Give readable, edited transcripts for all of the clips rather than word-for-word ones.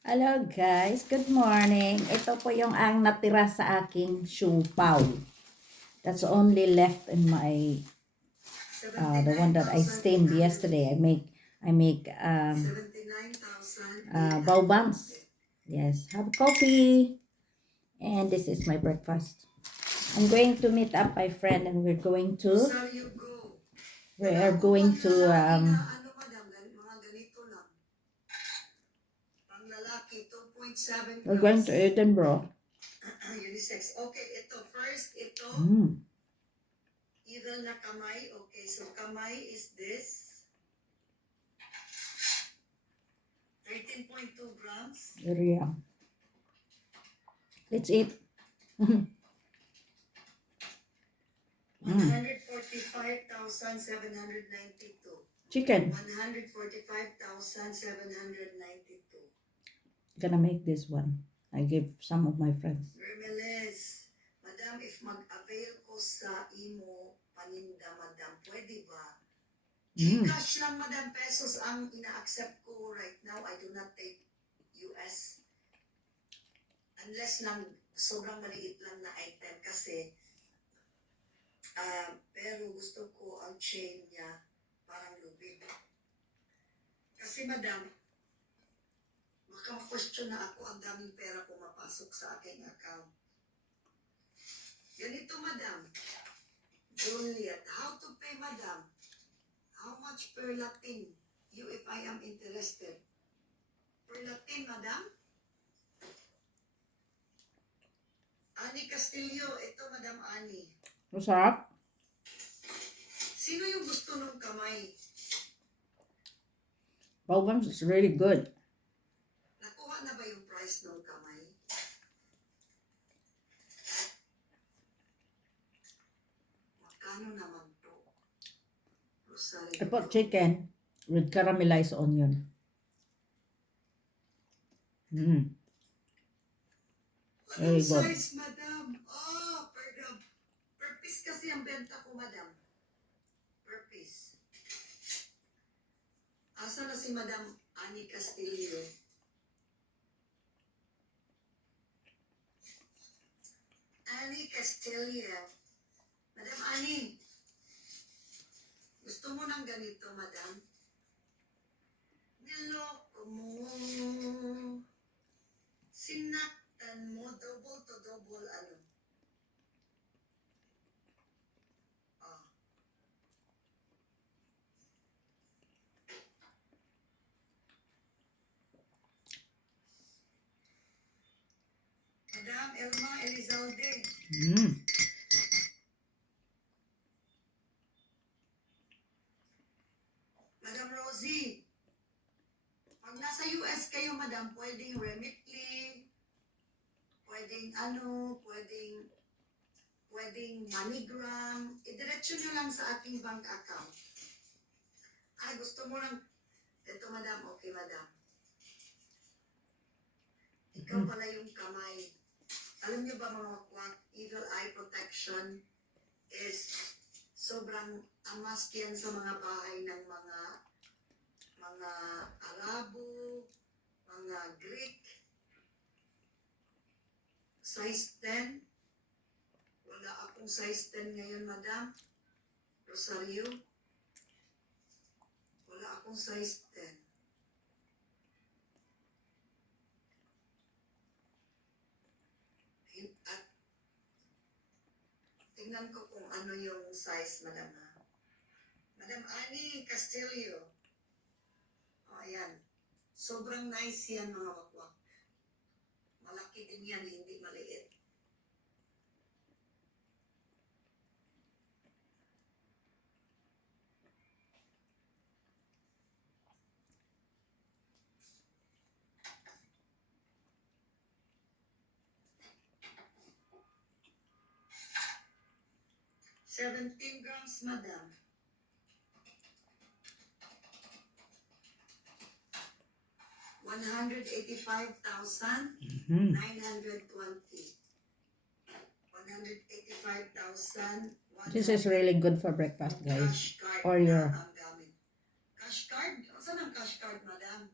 Hello guys, good morning. Ito po yung ang natira sa aking siupaw. That's only left in my the one that I steamed yesterday. I make bao buns. Yes, have coffee. And this is my breakfast. I'm going to meet up my friend and we're going to Edinburgh. Unisex. Okay, ito. First, ito. Evil na kamay. Okay, so kamay is this. 13.2 grams. Yeah. Let's eat. 145,792. Chicken. 145,792. Gonna make this one. I give some of my friends. Vermeles, Madam, if mag-avail ko sa imo paninda, Madam, pwede ba? Gcash lang, Madam, pesos ang ina-accept ko right now. I do not take US. Unless lang, sobrang maliit lang na item kasi pero gusto ko ang chain niya parang lubid. Kasi, Madam, maka-question na ako, ang daming pera pumapasok sa aking account. Ganito, Madam. Juliet, how to pay, Madam? How much per Latin? You, if I am interested. Per Latin, Madam? Ani Castillo, ito, Madam Ani. Masarap. Sino yung gusto ng kamay? Bao buns is really good. Nakuha na ba yung price ng kamay? Magkano naman to? Rosario. I put chicken with caramelized onion. Very Anong good. size, Madam? Per piece kasi ang benta ko, Madam. Per piece. Asa na si Madam Ani Castillo? Ani Castillo. Madam Ani, gusto mo ng ganito, Madam? Niloko mo. Sinaktan mo. Double to double, ano? Madam Elma Elizalde. Madam Rosie. Pag nasa US kayo, Madam, pwedeng Remitly, pwedeng MoneyGram. Idiretso nyo lang sa ating bank account. Gusto mo lang, ito, Madam, okay, Madam. Ikaw pala yung kamay. Alam niyo ba, mga kwak, evil eye protection is sobrang amas yan sa mga bahay ng mga Arabo, mga Greek. Size 10. Wala akong size 10 ngayon, Madam. Rosario. Wala akong size 10. At tingnan ko kung ano yung size, Madam. Madam Ani Castillo. Ayan. Sobrang nice yan, mga wakwak. Malaki din yan, hindi maliit. $17 grams, Madam. 185,920. 185,000. This is really good for breakfast, guys. Cash card Or your ang gamit. Cash card? Saan ang cash card, Madam?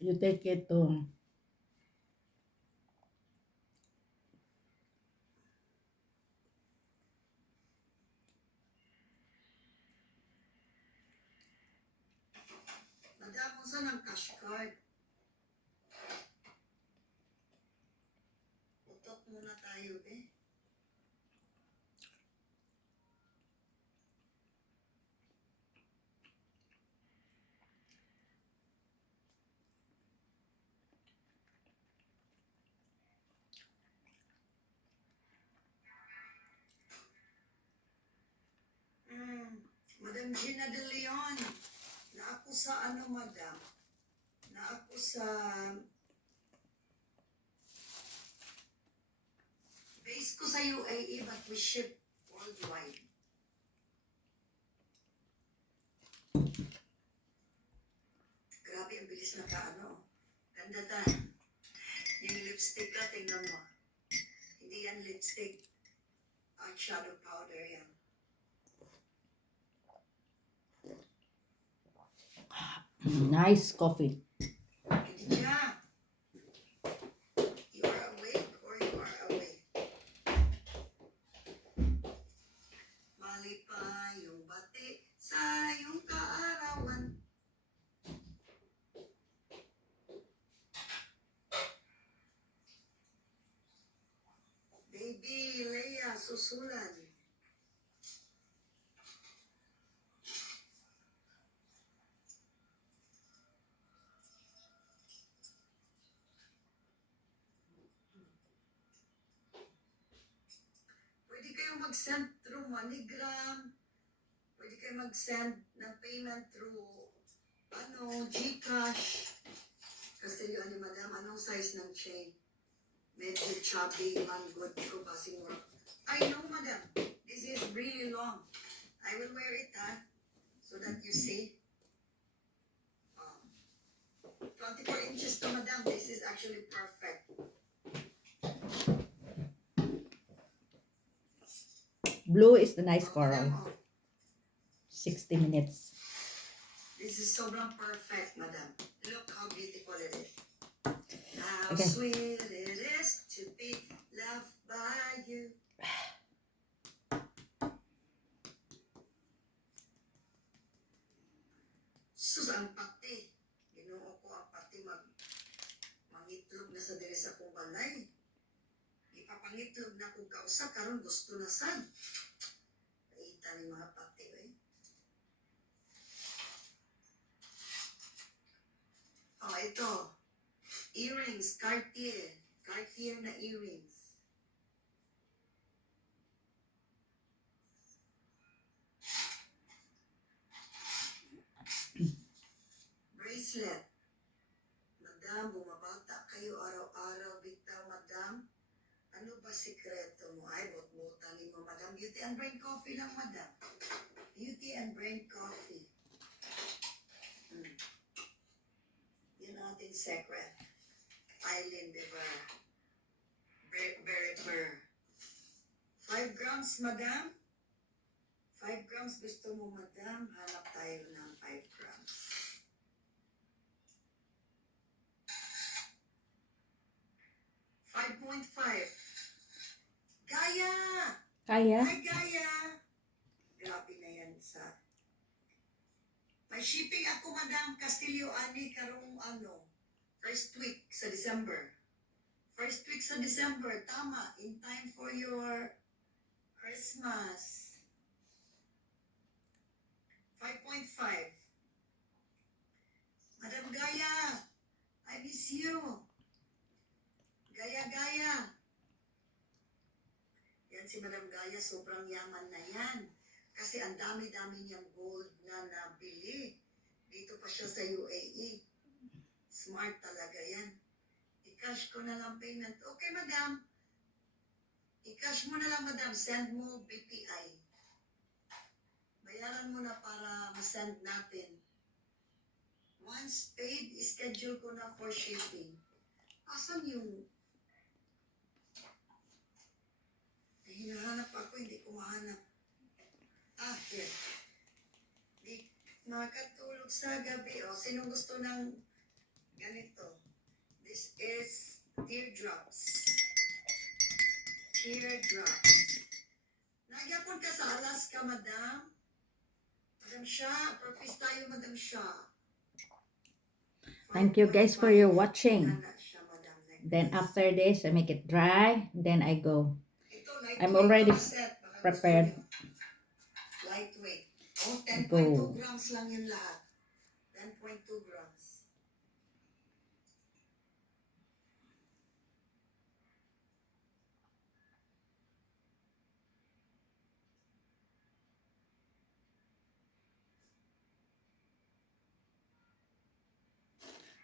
You take it to Madam, unsa ng cash card? Utot muna tayo, eh. Madam Gina De Leon, na ako sa ano, madam? Na ako sa base ko sa UAE but we ship worldwide. Grabe, ang bilis na ano. Ganda ta. Yung lipstick ka, tingnan mo. Hindi yan lipstick. Eyeshadow powder yan. nice coffee. Hindi siya. You are awake or you are awake. Mali pa yung bati sa iyong kaarawan. Baby Leia, susulan. Pwede kayo mag-send through MoneyGram. Pwede kayo mag-send ng payment through GCash. Kasi yun ni madam, anong size ng chain? Medyo chubby, man, good ko ba siguro? I know, madam. This is really long. I will wear it, so that you see. 24 inches to, madam. This is actually perfect. Blue is the nice Madam, coral. 60 minutes. this is sobrang perfect, madam. Look how beautiful it is. How Okay. sweet it is to be loved by you. Sus, ang pati. Ginoo ko ang pati mangitlog na sa diri sa kong balay. Ipapangitlog na kong kausa, karon gusto na sad. Kaita ni mga pati, eh. Oh, ito. Earrings, Cartier. Cartier na earrings. Bracelet. Madam, bumabata kayo araw-araw. Bitaw, madam. Ano ba sikreto mo? Ay, bot-botan ni mo, madam. Beauty and Brain Coffee lang, madam. Beauty and Brain Coffee. Yan ang ating secret. Eileen Bever. Berry Burr. 5 grams, madam. 5 grams gusto mo, madam. Hanap tayo ng 5 grams. 5.5. Gaya! Kaya? Hi, Gaya! Grabe na yan sa... May shipping ako, madam. Castillo Ani, karong first week sa December. First week sa December, tama. In time for your Christmas. 5.5. Madam Gaya, I miss you. Gaya. Yan si Madam Gaya, sobrang yaman na yan. Kasi ang dami-dami niyang gold na nabili. Dito pa siya sa UAE. Smart talaga yan. I-cash ko na lang payment. Okay, madam. I-cash mo na lang, madam. Send mo BPI. Bayaran mo na para ma-send natin. Once paid, schedule ko na for shipping. Asan yung... Hinahanap ako, hindi ko mahanap. Here. Di makatulog sa gabi. Sino gusto ng ganito. This is teardrops. Teardrops. Nagyapon ka sa Alaska, madam? Madam Sha, purpose tayo, madam Sha. Thank you guys for your 5.5. watching. Ana siya, madam. Then after this, I make it dry. Then I go. Ito, lightweight I'm already to set. Baka prepared. gusto nyo. Lightweight. Oh, 10.2 Go. grams lang yun lahat. 10.2 grams.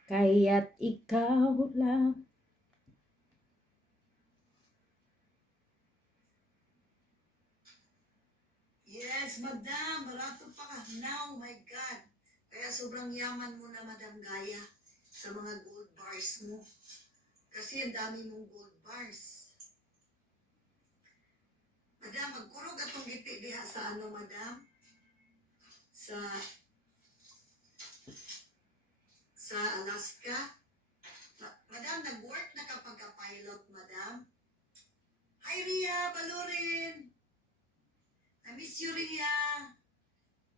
Kaya't ikaw lang. Yes, madam. Barato pa ka. Now, my God. Kaya sobrang yaman mo na, madam Gaya, sa mga gold bars mo. Kasi ang dami mong gold bars. Madam, magkurog atong giti diha sa ano, madam? Sa Alaska. Madam, nag-work na kapag ka-pilot, madam. Hi, Ria Balurin. I miss you, Ria.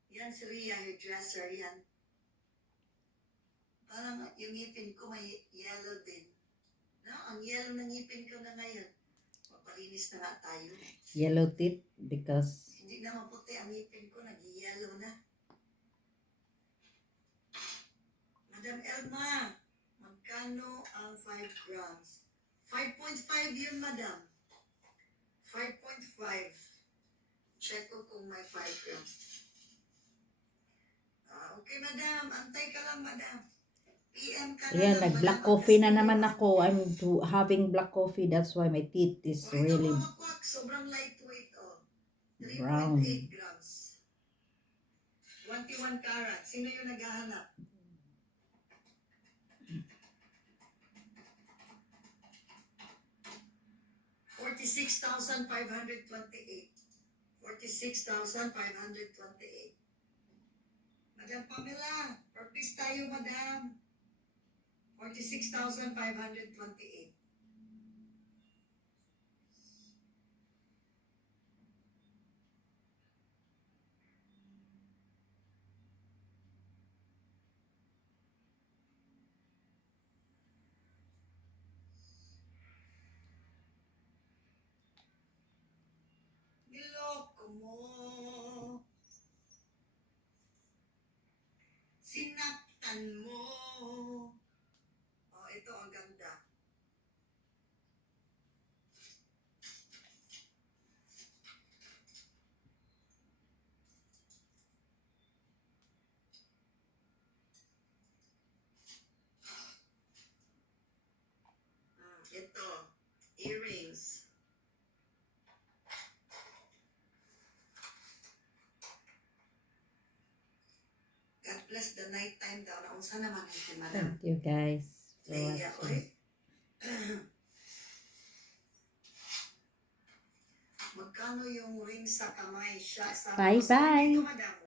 Yan si Ria, hairdresser, yan. Parang yung ngipin ko may yellow din. No? Ang yellow ng ngipin ko na ngayon. Mapalinis na nga tayo. Yellow teeth because Hindi na maputi ang ngipin ko, nag-yellow na. Madam Elma, magkano ang 5 grams? 5.5 yun, madam. 5.5. Check ko kung may 5 grams. Okay, madam. Antay ka lang, madam. PM ka na Ayan, lang, nag-black madam. coffee na Kasi naman yung ako. I'm having black coffee. That's why my teeth is ito really mga makwak, sobrang lightweight, oh. 3.8 brown. grams. 21 karat. Sino yung naghahanap? $46,528. 46,528. Madam Pamela, purpose tayo, madam. 46,528. Niloko mo. Sinaktan mo. Oh, ito ang ganda. Ito, earrings. God bless the night time daw. Naunsa naman ito, madam. Thank you guys for Leia, watching. oy. Magkano yung ring sa kamay siya sa Bye-bye. Ito, madam.